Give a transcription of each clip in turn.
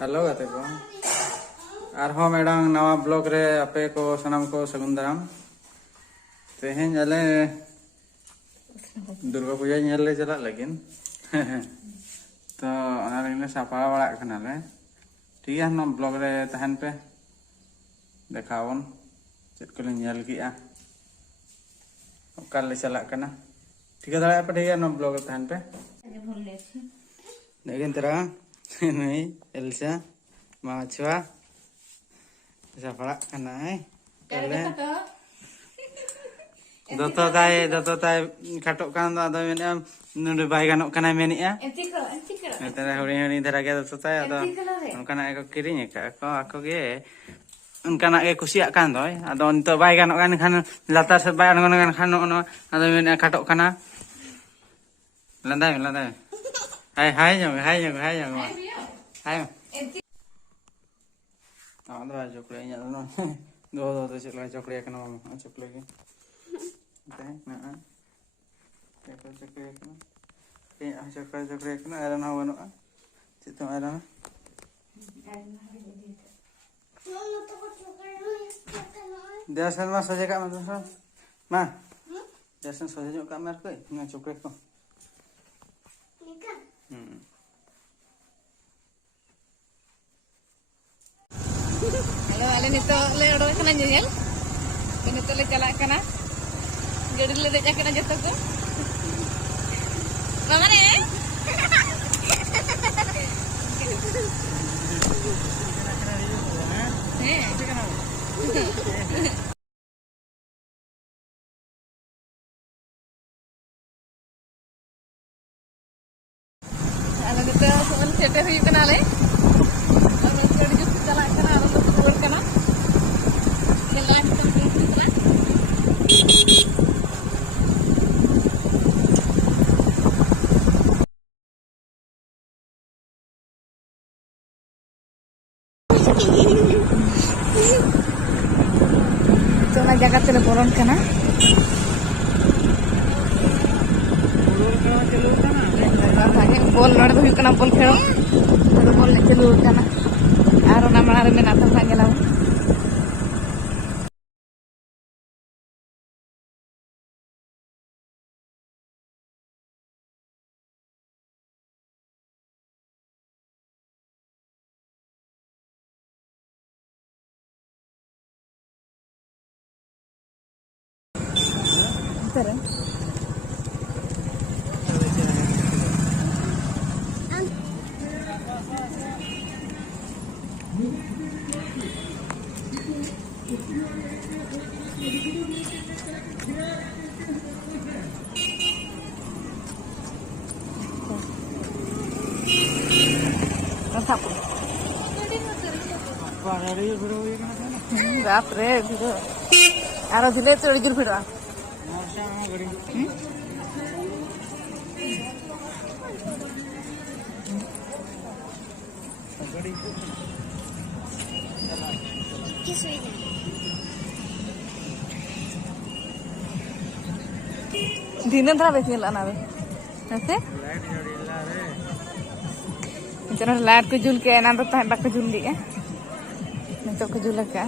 Hello गाते को आरहो madam नवा ब्लॉग रे आपे को सनम को सगुन दाराम तेहें अले दुर्गा पूजा नेल ले चला लगिन तो अना लगिन सापा बड़ा कना ले ठीक है ना ब्लॉग रे तहन पे देखावन चेक को ले नेल किया ओका ले चला कना ठीक है दाड़ा पे ठीक है ना ब्लॉग रे तहन पे लेकिन तेरा नहीं एल्सा माचवा ऐसा पड़ा करना है पहले दोतो ताई काटो कान दा दो मेने नुडे बाय गानो कना मेनिया तेरा हड़ी धरा के दोतो ताई अदो उनकाना एको किरिंग का ako ge उनकाना के कुसिया कान दो अदो नितो बाय गानो कान खान लातार से बाय अनगन कान खान ono अदो मेने काटो काना लंदा हाय जंग हाय ada coklatnya no do coklat kana mama coklat ke teh nah coklat kana ada na wano situ ada na Jason mas saja kak mas ma Jason saja juga kamar ko na coklat ko Halo, ale nito le odo kana nyel. Nito le chala kana. Gadi le deja kana joto ko. Mama ne? Ale nito soal sete hui kana le. Cuma jaga teleponan kana. Bol lord hui kana bol khelo. Bol chelu kana. Aro na mara re mena ta gela. Tara. Rasap. Baap re video. Aro dile chodigir video. Dina thara besi lana be ऐसे चलो light को जुल के ना तो तहन को जुल लिया मैं तो को जुल का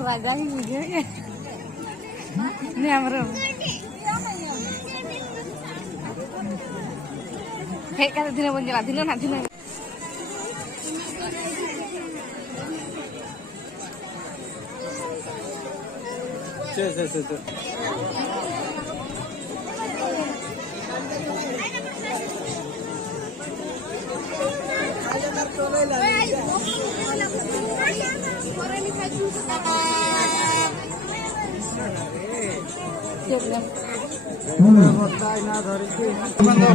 राजा ही वीडियो है नहीं हमारा है क्या दिन बन गया दिन ना दिन चल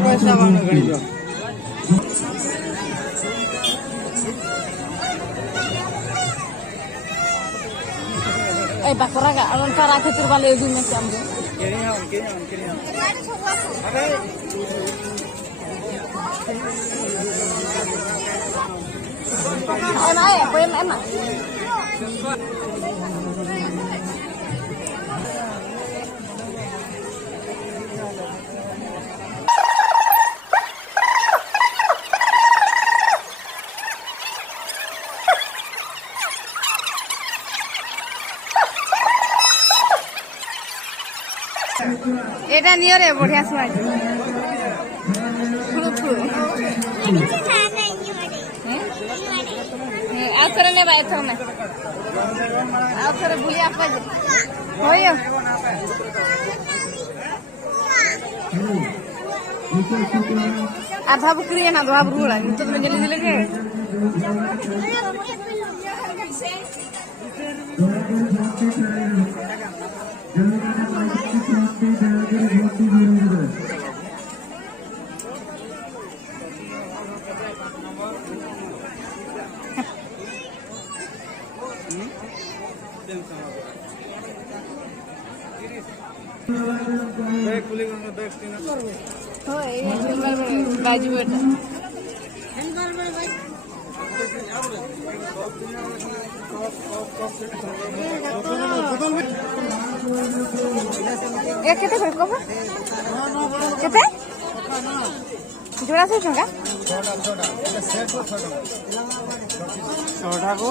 पैसा मांग गड़ी जो bakora ga aron kara khatir bale udi me samde kiri ay apa yang enak এটা নিয়ে রে বড়িয়া সময় ଆଉ ଥରେ ନେବା ଏଥର ନା ଆଉ ଥରେ ବୁଲିବା ପାଇଁ ହଇ आधा बुकरी है ना दो आप रूड़ा तो मैं जल्दी जल्दी के बैग खुली करना बैग स्टिंग हो ये बाजू बेटा ये कितने फिर को कितने जोड़ा से चंगा छोटा को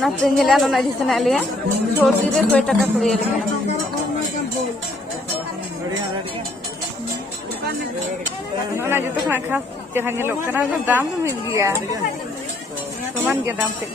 ना पेंजला ना जिसने लिया छोटी रे कोई टका खुली है ना जो तो खाना खा जहाँ ये लोग करना तो दाम तो मिल गया सामान के दाम पे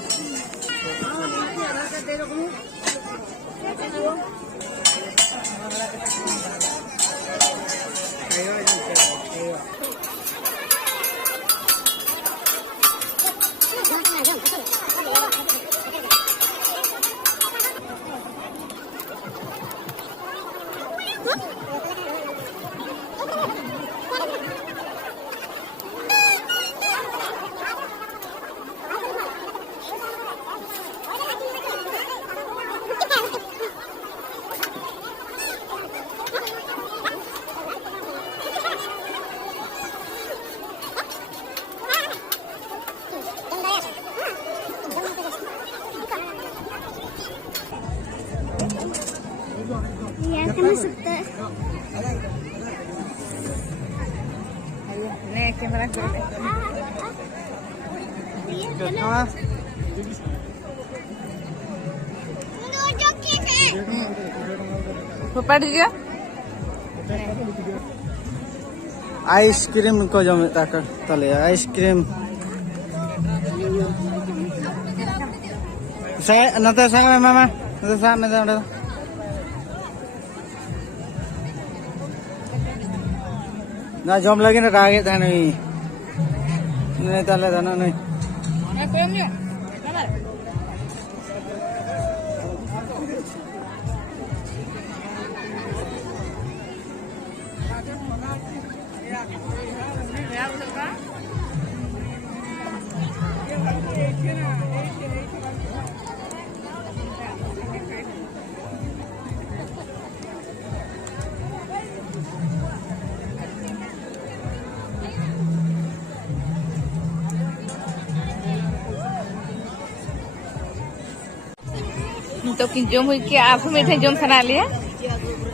कैमरा आइसक्रीम को जो मिलता कर तले ice cream saya nanti saya mama nanti saya minta ना जम लगे ना रागे था नहीं नहीं ताले था ना नहीं तो कि जम हुई कि आप मीठे जम सना लिया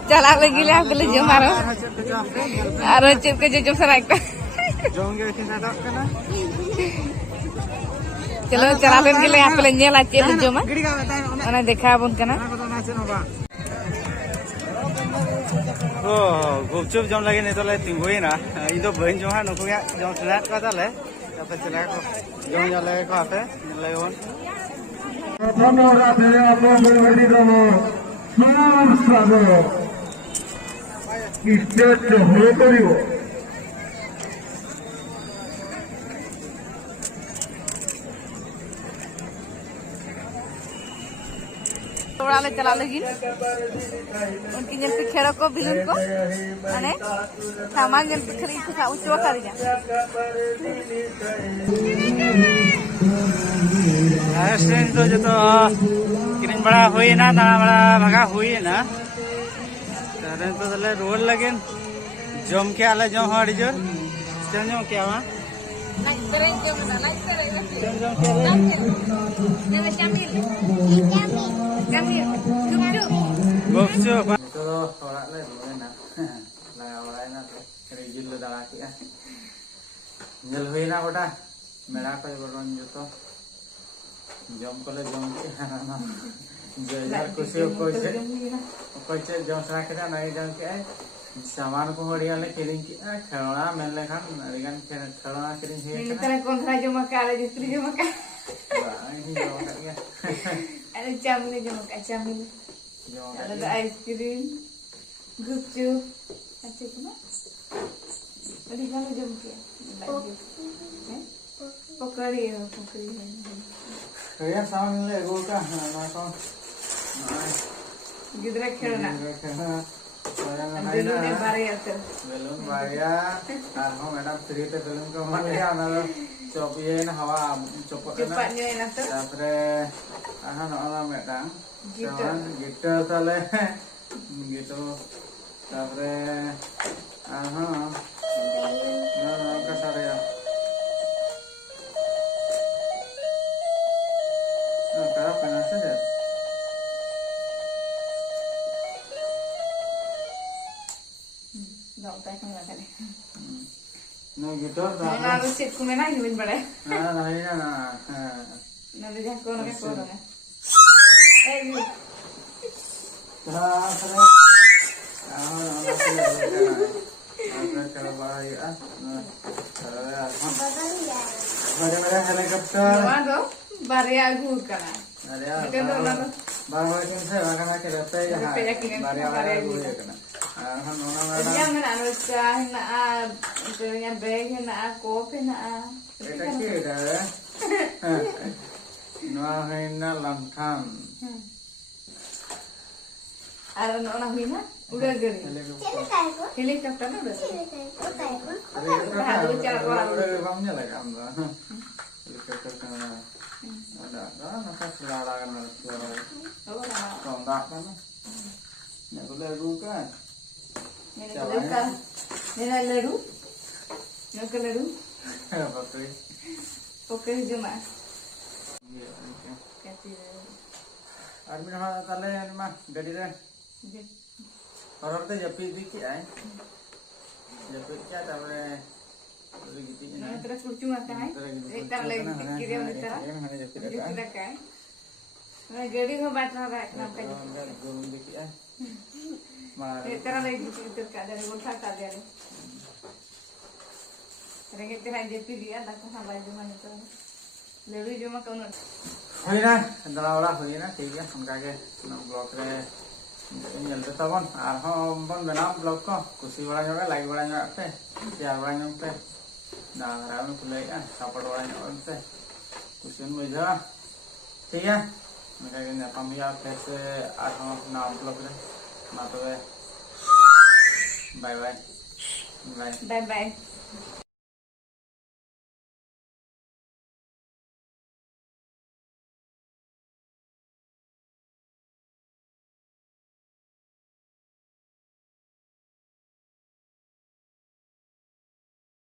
चला लगी ले आप ले जम मारो आरो चिप के जम सना एक जोंगे के साथ करना चलो चला लेन के लिए आप ले नेला चिप जम ओना देखा बन कना ओ गुपचुप जम लगे नहीं तो ले तिंगुई ना इन तो बहन जो है नुको या जम सना का ताले तब चला को जम लगे को आते लगे वन ধন্যবাদ আপনাদের সমস্ত স্টেট হয়ে করিব थोड़ा ले चला लगी उनकी जब खेड़ो को बिलुन को अने सामान जब खरीद के खाऊ चुआ कर दिया रेस्टोरेंट तो जो तो किरण बड़ा हुई ना दाना बड़ा भगा हुई ना तारे तो तले रोल लगे जम के आले जम हड़ी जोर जम क्या वहाँ लाइक करें जम जम क्या ने चामिल गुपचुप itu orang lain mana lah orang lain kerja lu dah laki ah nyel hui na boda mera ko boron juto jom ko le jom ki na jajar kusi ko che jom sara ke na jom ke सामान को हड़िया ले किरिंग की खेलना main ले खान अरिगन खेलना किरिंग है ini तरह कौन खा जो मका ले जितरी जो मका ini jom ka ya ada चामिल जो मका चामिल ada आइसक्रीम गुपचुप अच्छा kuma tadi kamu jam ke pokori ya kaya सामान ले गो का ना कौन gidra khelna belum बारे आते belum bayar ah madam free te belum ko maliya na chop ye na hawa chopot na cepat nyoy na to tapre aha no ala medang Gitar. gitar tale gitu tapre aha na kasar ya kara panas saja dong tay kan kan no gitar na harus sit kumena himin bare na ya na na de ko na ko na eh tapre aha na kalau bahaya ada helikopter Wado, bare agu kana. ada Itu dong baru ini saya makan lagi data ya Bare agu. Yang mana anuska na itu nya bag na kopi na. kita kira nuahina lamkan Ada orang hina udah gede. Helikopter udah. udah bangnya lagi amba helikopter kan ada nafas selarakan suara Oh, tonggak kan ya boleh bukan Nena leru. Nena leru. apa tuh Oke cuma. iya Kasih. army nama tale mah gadi deh horor teh japi dikit ay japi kya tapre gitu Nah, terus percuma kan? Kita lagi kirim kita. Kita kan. Nah, jadi nggak baca rek kenapa gitu? Kita lagi kita dari ulfa tadi ada. Terus kita aja pilih ada kan sampai cuma itu. Lalu cuma kau nak. हुई ना दलावड़ा हुई ना ठीक है उनका के blog रे मिलते तबन और हम बन बनाम ब्लॉग को खुशी बड़ा होगा लाइक बड़ा होगा पे शेयर बड़ा होगा पे दारा में खुले आ सपोर्ट बड़ा होगा पे खुशी में मजा ठीक है उनका के नाम या कैसे और हम नाम ब्लॉग रे ना तो bye bye bye Bye bye.